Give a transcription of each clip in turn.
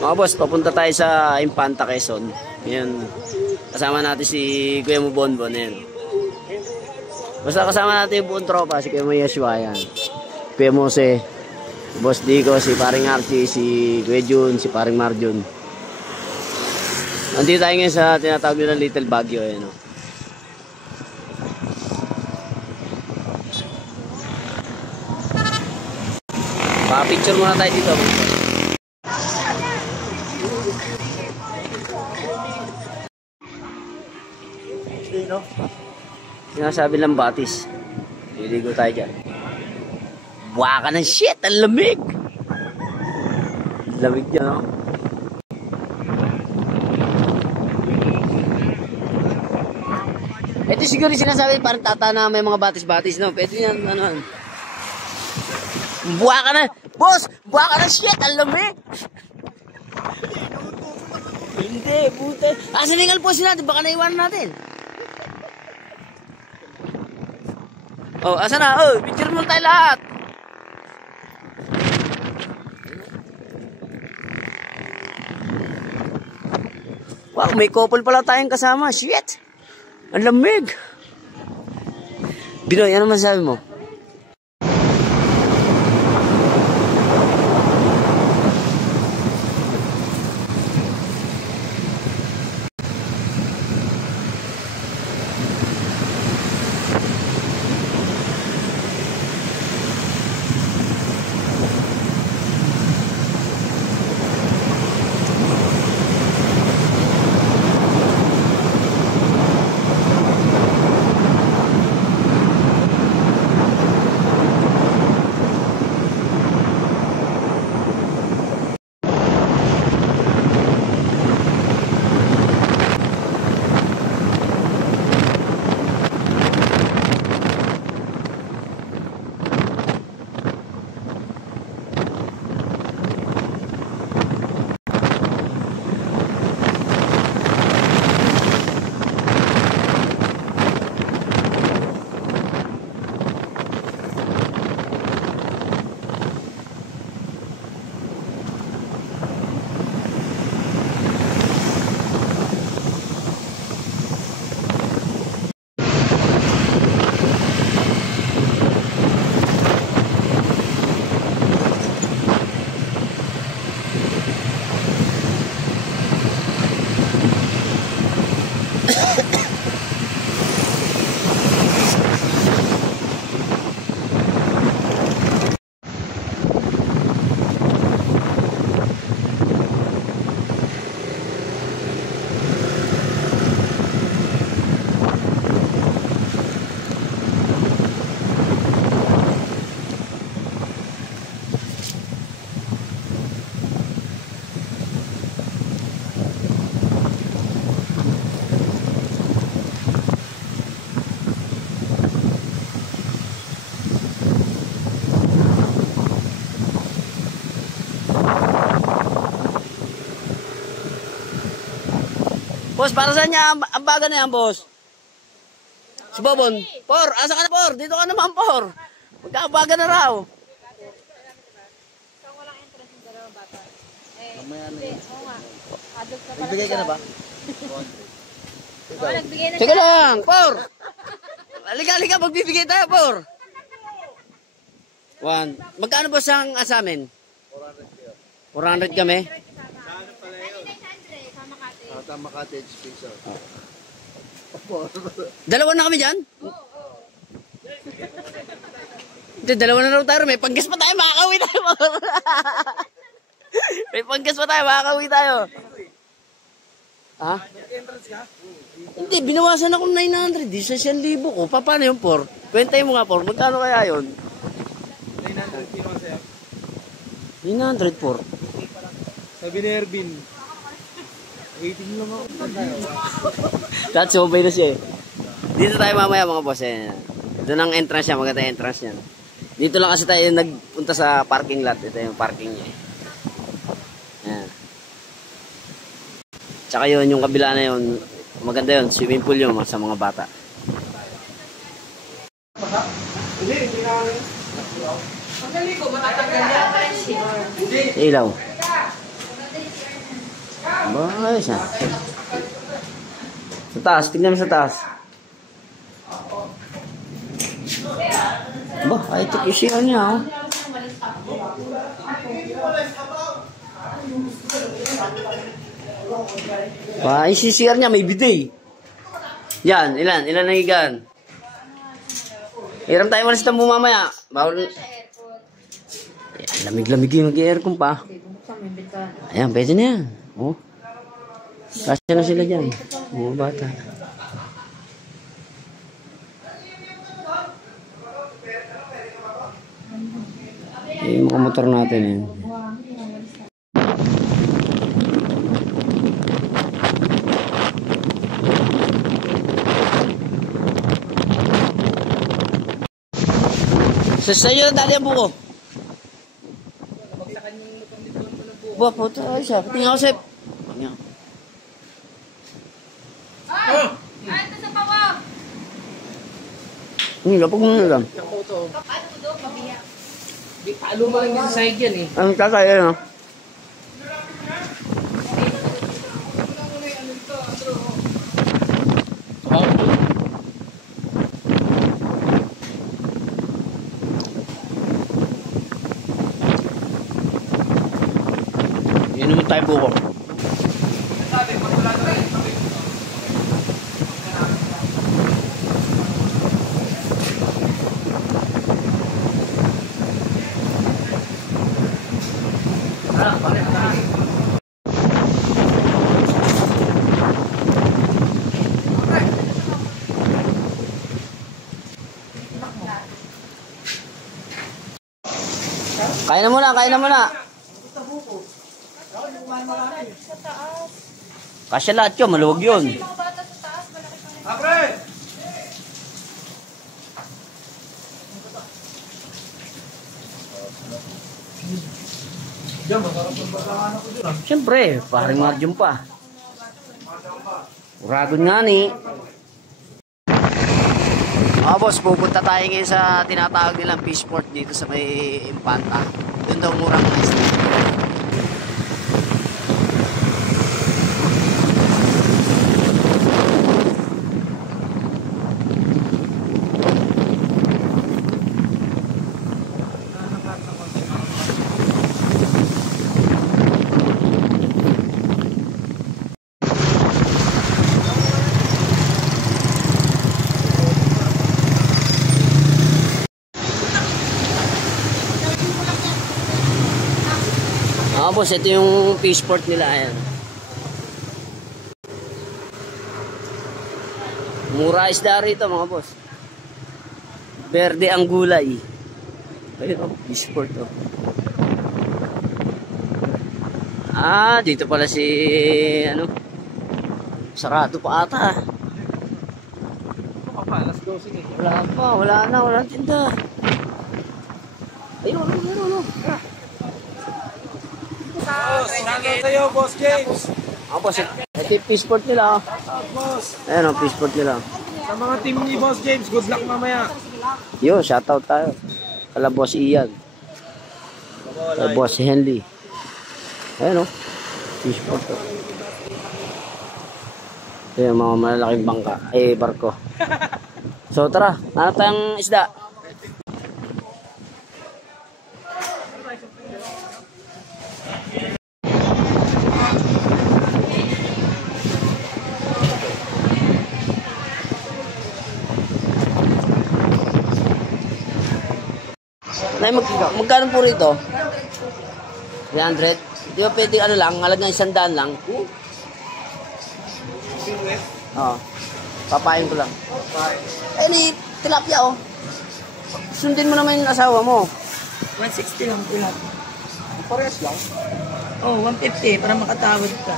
Mga boss, papunta tayo sa Infanta, Quezon. Ngayon, kasama natin si Kuya Mo Bonbon. Ayan. Basta kasama natin yung buong tropa, si Kuya Mo Yeshua. Ayan. Kuya Mose, Boss Dico, si Paring Archie, si Kuya Jun, si Paring Marjun. Nandito tayo ngayon sa tinatawag nila Little Baguio. Ayan. Pa-picture muna tayo dito. Sinasabi lang batis. Liligo tayo dyan. Buwa ka ng shit! Ang lamig! Lamig dyan, no? Ito siguro sinasabi parang tata na may mga batis-batis, no? Pwede yan, ano? Buwa ka na! Boss! Buwa ka ng shit! Ang lamig! Hindi, buti. Asan yung alposin natin? Baka naiwanan natin. Oh, asa na? Oh, picture mo tayo lahat. Wow, may couple pala tayong kasama. Shit! Ang lamig! Binoy, ano masasabi mo? Boss, para saan niya ang baga na yan, boss? Si Bobon. Por, asa ka na, Por? Dito ka naman, Por. Magkakabaga na raw. Saan walang entrance yung dalawang bata? Oo nga. Nagbigay ka na ba? Oo, nagbigay na siya. Sige lang, Por. Halika, magbibigay tayo, Por. One. Magkano ba siyang asamin? 400 kami? Tama cottage pizza. Dalawa na kami dyan? Hindi, dalawa na raw tayo. May panggas pa tayo, makakauwi tayo. May panggas pa tayo, makakauwi tayo. Ha? Hindi, binawasan ako ng 900. Di sa 1,000 ko. Paano yung 4? Kwentay mo nga 4. Magkano kaya yun? 900 kilo sa'yo. 900 4. Sabi ni Ervin. 18 lang ako. That's okay na siya eh. Dito tayo mamaya mga boss eh. Doon ang entrance niya, maganda entrance niya. Dito lang kasi tayo nagpunta sa parking lot. Ito yung parking niya eh. Yan. Tsaka yun, yung kabila na yun, maganda yun, swimming pool yun sa mga bata. Magaling ko, matatanggal yan. Ilaw. Ba, ayos ah. Sa taas, tignan mo sa taas. Ba, high-tech yung siya niya oh. Ba, yung CCR niya may bidet. Yan, ilan na higan. Hiram tayo malas na mamaya. Bawal. Ayan, lamig-lamig yung nag-aircon pa. Ayan, pwede na yan. Oh. Kasya na sila dyan. Oo, bata. Yung mga motor natin yan. Sa iyo, dali ang buko. Buwa po, ay siya. Tingnan ko sa'yo. Ay, ito sa pawag. Lapag mo na lang. Paano mo doon? Mabiyak. Di palo mo lang yung side yan eh. Ang kakaya no? Yan naman tayo buko. Kain na muna, kain na muna. Kasya lahat yun, maluwag yun. Mga bata sa taas, malaki pa rin. Siyempre, paring margin pa. Uragon nga ni. Boss, pupunta tayo ngayon sa tinatawag nilang Fishport dito sa may Impanta. Doon daw murang isda. Boss, ito yung Fishport nila. Ayan. Mura isda rito mga boss. Berde ang gulay. Ayun o, Fishport o. Dito pala si ano, sarado pa ata. Alas 12 eh. Wala pa, walang tinda. Ayun. Shoutout sa'yo, Boss James. Boss, ito yung Fishport nila. Boss. Ayan o, Fishport nila. Sa mga team ni Boss James, good luck mamaya. Yo, shoutout tayo. Kala Boss Ian. Kala Boss Henley. Ayan o, Fishport o. Ito yung mga malalaking bangka. Barko. So tara, hanap tayong isda. Nay, magkano po rito? 300? Di ba pwede ano lang, halagang 100 lang? Oo. Papayin ko lang. Ni tilapia oh. Sundin mo naman yung asawa mo. 160 lang po lahat. Parehas lang. Oh, 150 para makatawad ka.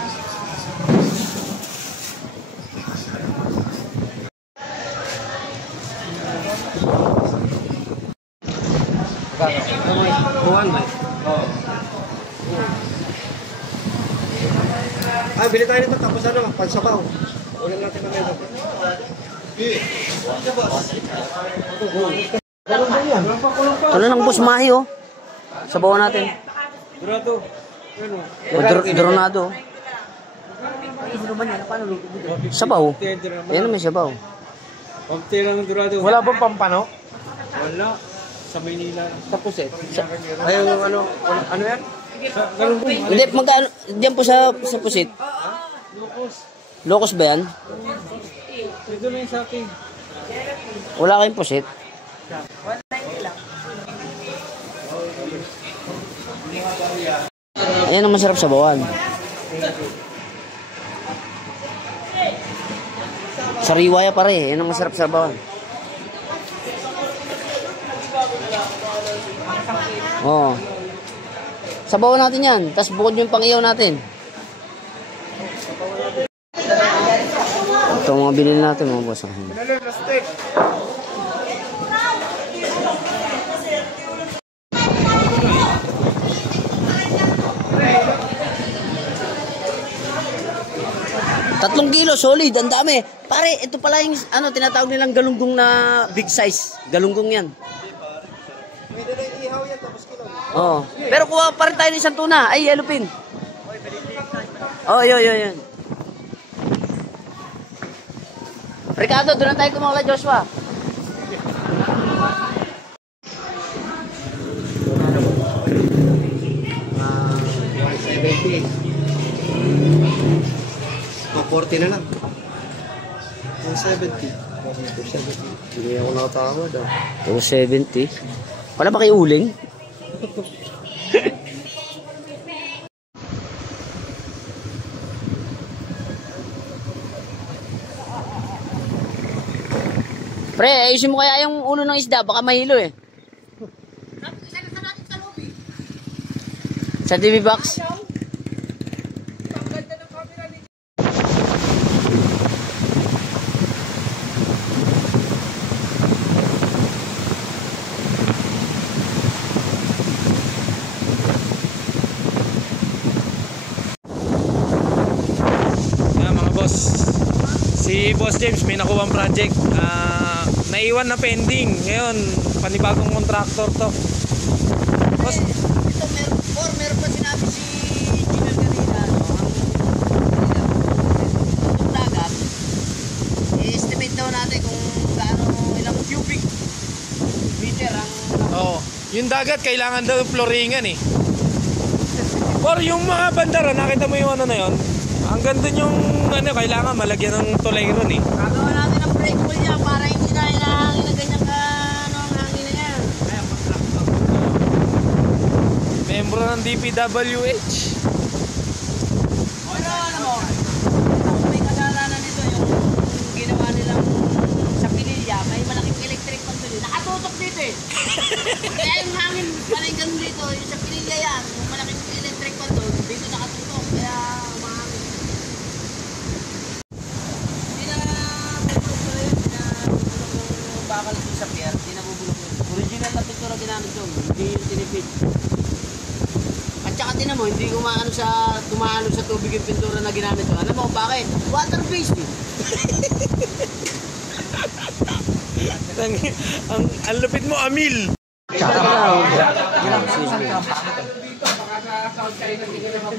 Bili tayo nito tapos ano, pansabaw. Ulan natin kami ito. Ito na lang boss mahi oh. Sabawan natin. Durado. Dronado. Sabaw. Ayan may sabaw. Pagtira ng durado. Wala bang pampano? Wala. Sa Maynila. Sa puset. Ay, ano yan? Sa Galunggong. Hindi, magkano? Diyan po sa pusit. Locos. Locos ba yan? Ito na yung sa akin. Wala kayong pusit? Ayan ang masarap sa bawan. Sariwaya pare, ayan ang masarap sa bawan. Oo. Sabawan natin yan, tapos bukod yung pang-iyaw natin. Ito mga binili natin mga boss. Tatlong kilo, solid, ang dami. Pare, ito pala yung ano, tinatawag nilang galunggong na big size. Galunggong yan. Pwede na yung ihaw yan, tapos kilo. Oo. Pero kuha pa rin tayo ng isang tuna. Ay, yellow pin. Oh, yun. Ricardo, doon na tayo kumawala, Joshua. $240 na lang. 170. 270. Hindi ako nakatawad ah. 270. Wala ba kayo uling? Pre, ayusin mo kaya yung ulo ng isda, baka mahilo eh. Sa TV box? Si Boss James may nakuha ang project. Naiwan na pending. Ngayon, panibagong contractor to. Boss, Ito, meron pa sinabi si Gino kanina, ang dagat, i-estimate daw natin kung gaano, ilang cubic meter ang... yung dagat kailangan daw floringan eh. Or yung mga bandara, nakita mo yung ano na yun? Hanggang dun yung ano, kailangan malagyan ng tulay ron eh. Gagawa natin ang brake pool niya para hindi na hinahangin ng ganyang ang hangin na yan. Membro ng DPWH. Pero alam mo, ito may kasalanan nito yung ginawa nilang sa Pinilya, may malaking electric pan doon. Nakatutok dito eh. Kaya yung hangin, parang ganun dito, yung sa Pinilya yan, yung malaking electric pan doon, dito nakatutok. Kaya mahangin. Hindi na bubulok pala yun, hindi na bubulok yung bakal sa pier, hindi na bubulok yun. Original na pintura ginamit doon, hindi yung tinipid. At saka tinan mo, hindi tumaano sa tubig yung pintura na ginamit ko. Alam mo kung bakit? Water-based eh. ang lupit mo, Amil.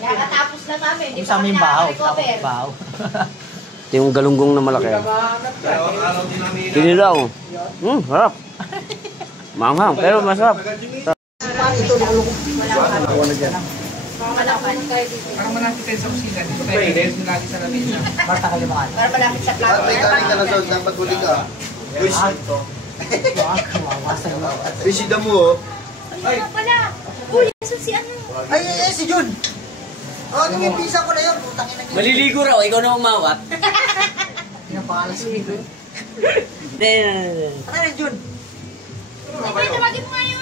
Kakatapos lang namin. Di Sa aming bahaw. Bahaw. Ito yung galunggong na malaki. Pinilaw. Harap. Manghang, pero masarap. Parang malapit tayo sa kusina. Dito tayo dahil lagi sa lamesa. Basta kayo mga. Para malapit sa plato. May galing ka na doon, dapat huli ka. Busy na mo oh. Ay, pala. Uy, aso si ano? Ay, si Jun! Oh, yung pisa ko na yun. Putangin na yun. Maliligo raw, ikaw na umawat. Pinapangalan si Jun. Hindi. Ano na Jun? Ay, tawagin mo nga yun.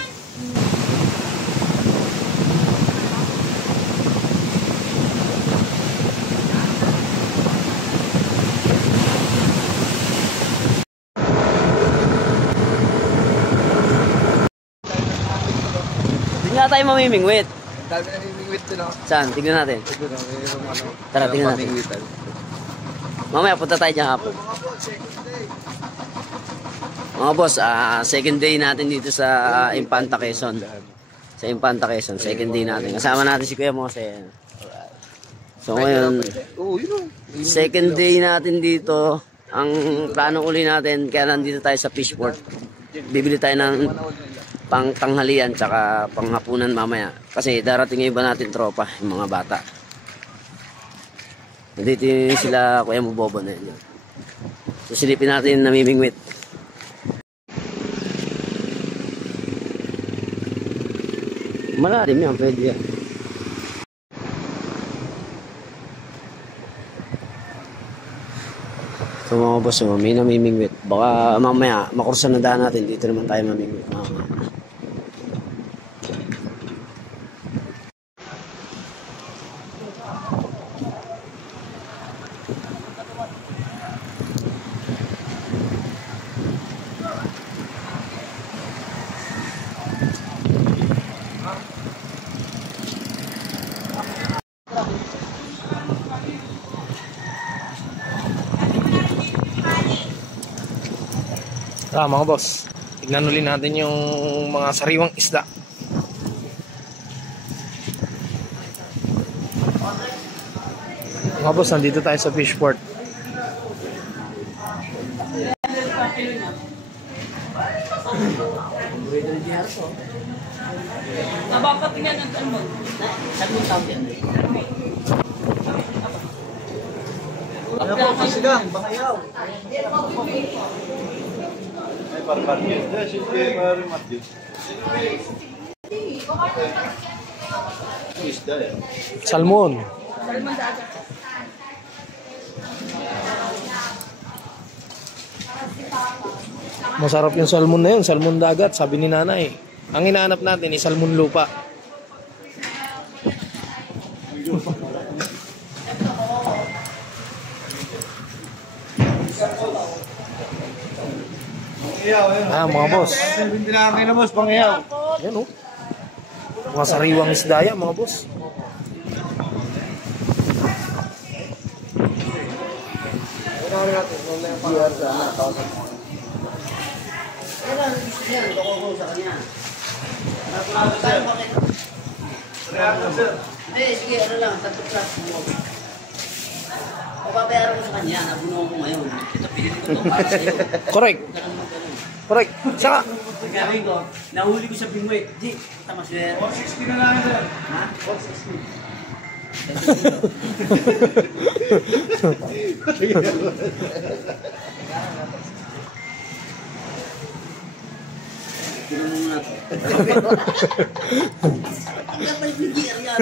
Hindi nga tayo mamimingwit. Dami na nimingwit to no? Saan? Tignan natin. Siguro, mayroong ano. Tara, tingnan natin. Pamingwitan. Mamaya, punta tayo dyan hapon. Mga boss, second day natin dito sa Infanta Quezon. Sa Infanta Quezon, second day natin. Kasama natin si Kuya Mose. So ngayon, second day natin dito. Ang plano uli natin, kaya nandito tayo sa Fishport. Bibili tayo ng pang tanghalian tsaka panghapunan mamaya. Kasi darating yung iba natin tropa, yung mga bata. Nandito yung sila Kuya Mubobo na yun. So silipin natin namimingwit. Malalim yan, pwede yan. So mga boss, may namimingwit. Baka mamaya makursan na daan natin. Dito naman tayo mamingwit. Mga boss, tignan ulit natin yung mga sariwang isda. Mga boss, nandito tayo sa Fishport. Nabapatinggan ng talmon. Salmon. Masarap yung salmon na yun, salmon dagat, sabi ni nanay. Ang hinahanap natin is salmon lupa. Mga boss. Hindi na kayo na boss, pangyaw. Yan o. Mga sariwang isda yan, mga boss. Sige, ano lang, tatlo plus mo. Papabayaran ko sa kanya, nabuno ko ngayon. Ito, pinili ko ito para sa'yo. Correct. Correct. Saka, Gagawin ko, nahuli ko sa bingwit. Di, tamaswer. 460 na lang sir. Ha? 460. Tignan mo muna ito. Tignan pa yung gear yan.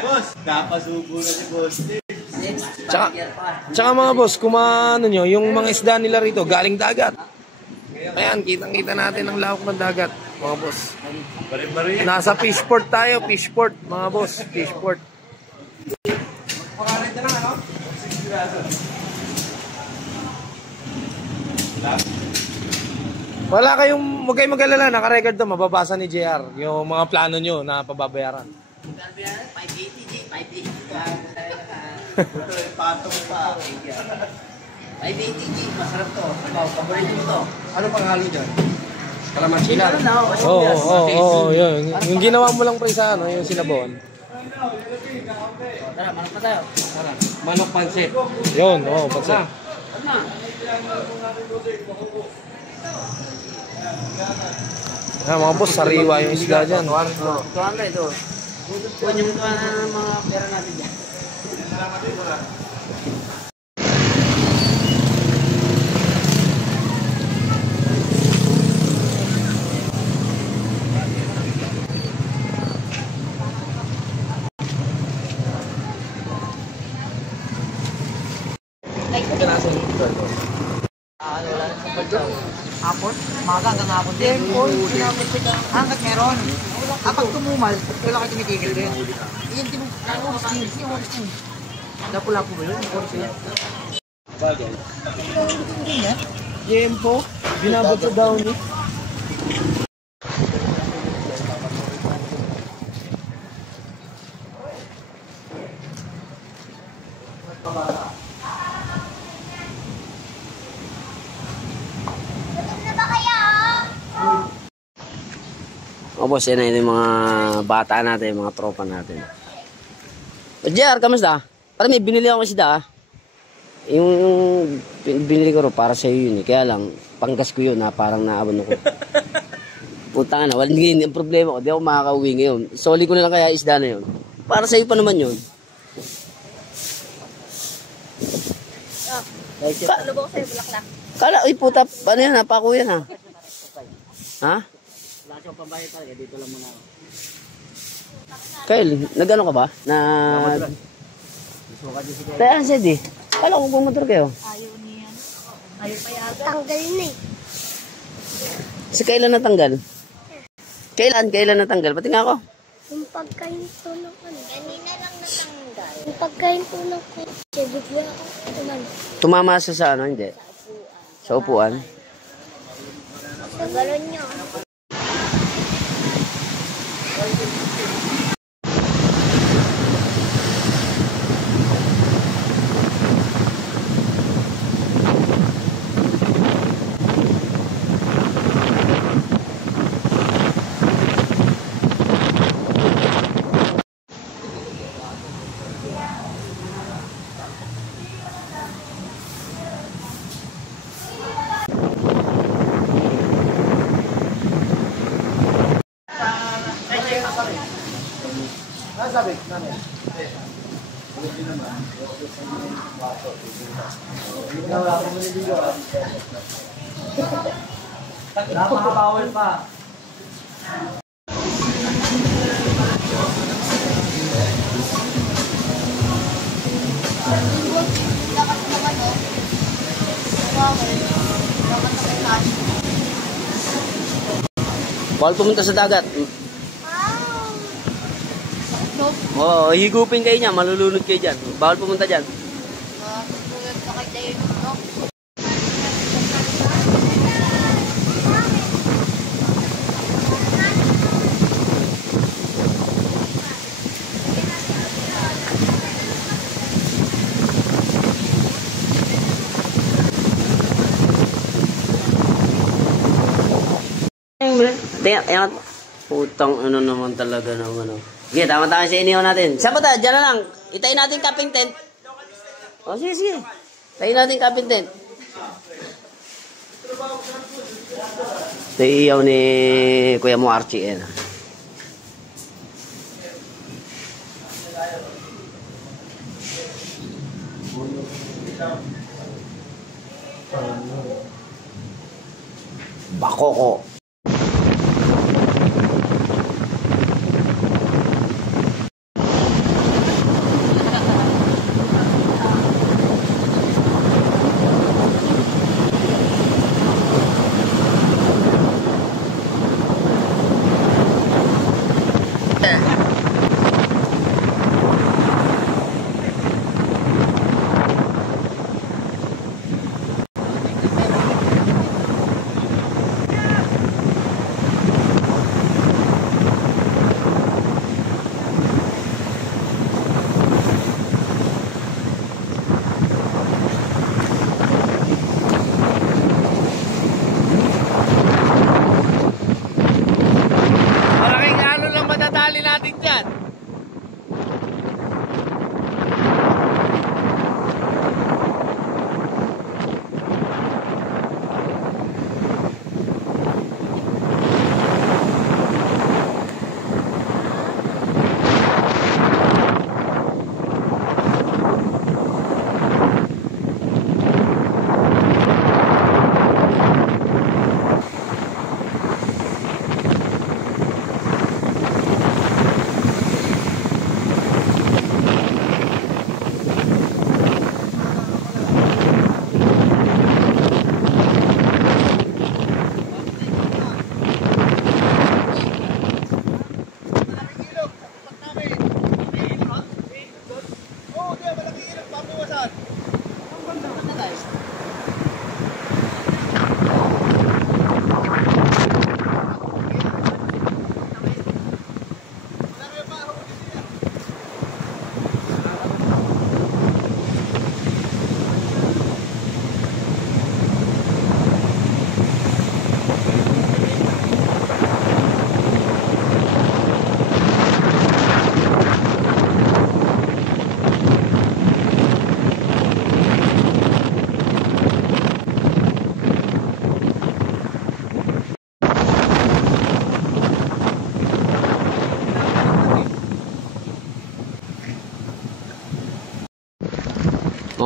Boss, napasubo na si boss. tsaka mga boss, kung ano nyo, yung mga isda nila rito, galing dagat. Ayan, kitang-kita natin ang lawak ng dagat, mga boss. Nasa Fishport tayo, Fishport, mga boss, Fishport. Wala kayong, huwag kayong mag-alala, naka-record to, mababasa ni JR, yung mga plano nyo na pababayaran. 580 patong pa. 580 G, masarap to. Paborito mo to. Ano panghalo dyan? Kalamansi Ano na, Oo, yun. Yung ginawa mo lang pre sa ano, yung sinabon. Tara, manok pa tayo. Manok pansit. Yun, pansin. Ano na? Mga boss, sariwa yung isda dyan. 200 to. Kuha niyo mga pera natin dyan. Hapon? Maga hanggang hapon din. Hanggat meron. Kapag tumumal, wala kayo tumitigil din. Iyan, di mo, oras din. Lapu-lapu ba yun? Oras yun. Bagay. Yempo, binabot sa downy. Mga boss, yan na yung mga bata natin, mga tropa natin. JR, kamusta? Parang may binili ako isda. Yung binili ko ro para sa iyo yun eh. Kaya lang, panggas ko yun ha, parang naabon ako. Puta na, walang ganyan yung problema ko. Di ako makaka-uwi ngayon. Soli ko na lang kaya isda na yun. Para sa iyo pa naman yun. Ano ba ko sa'yo, bulaklak? Kala, uy puta, ano yan ha, pako yan ha. Ha? Wala siyang pambayad talaga, dito lang muna ako. Kyle, nag-ano ka ba? Tayo siya di. Kala ko bumotor kayo. Ayaw niyan. Ayaw pa yata. Tanggal na eh. Si kailan natanggal? Kailan natanggal? Pati nga ako. Yung pagkahinto ng ano. Kanina lang natanggal. Yung pagkahinto ng kotse, bigla ako tuman. Tumama siya sa ano, hindi? Sa upuan. Sa galon niya. Napakabawal pa. Bawal pumunta sa dagat. Oo, higupin kayo niya, malulunod kayo dyan. Bawal pumunta dyan. Tulad na kay Dayon, no? Tingnan, putang ano naman talaga naman. Sige, tama-tama sa inihaw natin. Saan ba tayo? Diyan na lang. Itayin natin camping tent. O, sige. Itayin natin camping tent. Ito yung ihaw ni Kuya mo Archie. Eh. Bakoko.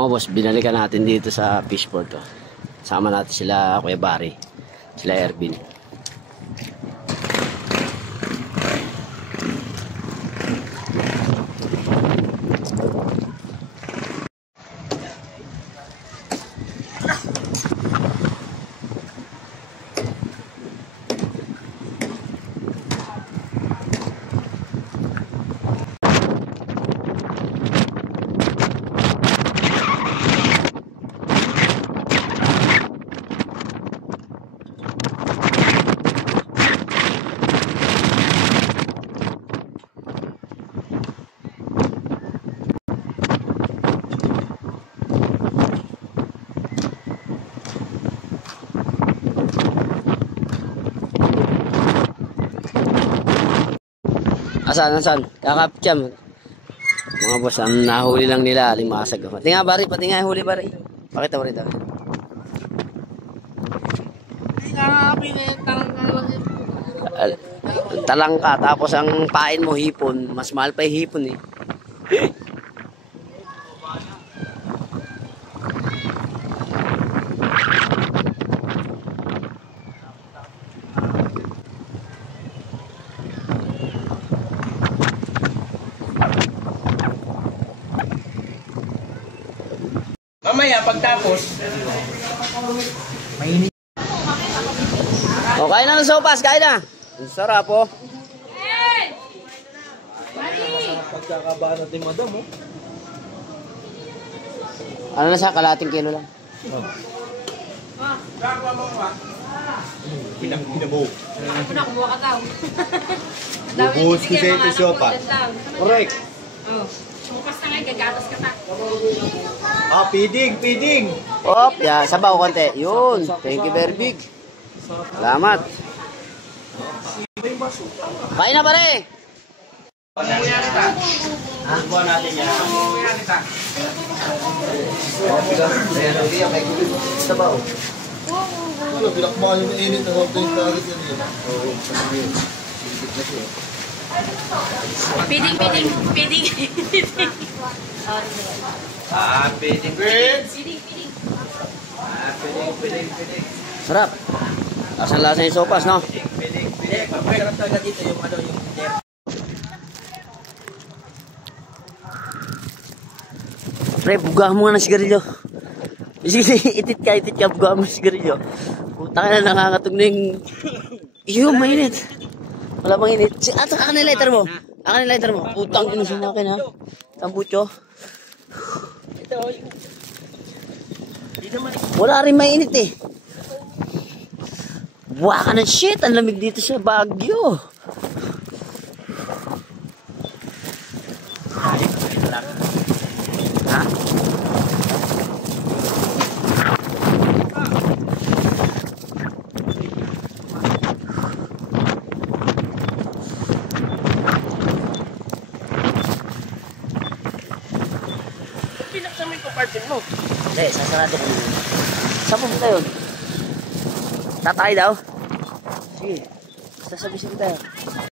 Mga boss, binalikan natin dito sa fishport. Oh. Sama natin sila Kuya Barry, sila Ervin. Asan? Kakapcham. Mga boss, ang nahuli lang nila, limasag. Pati nga, Barry, pati nga huli, Barry. Pakita mo rito. Talangka, tapos ang pain mo, hipon. Mas mahal pa yung hipon eh. Mamaya, pagtapos, O, kain na ng sopas, kain na. Ang sarap po. pagkakabahan natin madam, oh. Ano na siya, kalating kilo lang. Pinamo. Kumuha ka daw. Bubuhos ko sa ito sopa. Correct. Oh. Bukas na ngayon, gagatas ka pa. Ah, feeding. Op, ya, sabaw konti. Yun, thank you very big. Salamat. Kain na pare. Buwan natin yan. Sabaw. Ano, pinakmaan yung init ng huwag yung target yan yun. Pidding. Ah, feeding birds. Pidding. Piling. Sarap. Lasa yung sopas, no? Piling. Masarap talaga dito yung ano, yung Pre, bugahan mo nga ng sigarilyo. Sige, itit ka, bugahan mo ng sigarilyo. Putang na, nangangatog na yung... Iyo, mainit. Wala bang init. Akin na lighter mo. Putang ino sa akin, ha? Tambucho. Wala rin mainit, eh. Buwa ka ng shit. Ang lamig dito sa Baguio. Ha? Pinaksamay ko partin mo. Hindi, sasarado ko nila. Saan pumunta yun? Tatay daw? Sige, sasabihin tayo.